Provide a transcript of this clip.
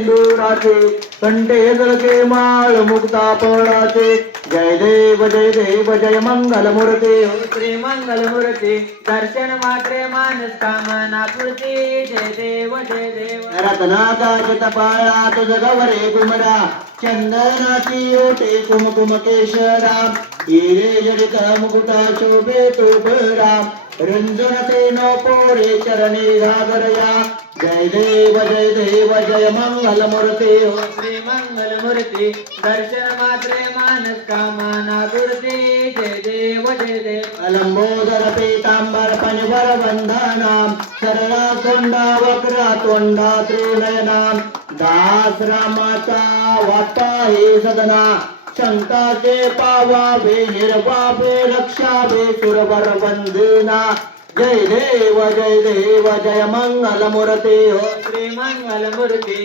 कंठे जळके माळ मुक्ता पळाचे जय देव जय देव जय मंगल मूर्ती श्री मंगल मूर्ती दर्शन मात्रे मानस कामना पूर्ती. जय देव जय देव. रत्नाचा चितपाळा तुझ गवरे कुमरा. चंदनाची ओटे कुमकुम केशरा. हिरे जडित मुकुटा शोभे तो राम रंजन ते नो पोरे चरणी घागरया. जय देव जय देव जय मंगल मूर्ती. हो श्री मंगल मूर्ती. दर्शन मात्र मानस कामाना पूर्ती जय देव जय देव. अलंबोदर पीतांबर पंजवर बंधनाम सरळा कोंडा वक्रा तोंडा त्रिनयनाम. दास रामाचा वाटा हे सदना शंकाचे पावावे रक्षा भे सुरवर वंदना. जय देव जय देव जय मंगल मूर्ती हो श्री मंगल मूर्ती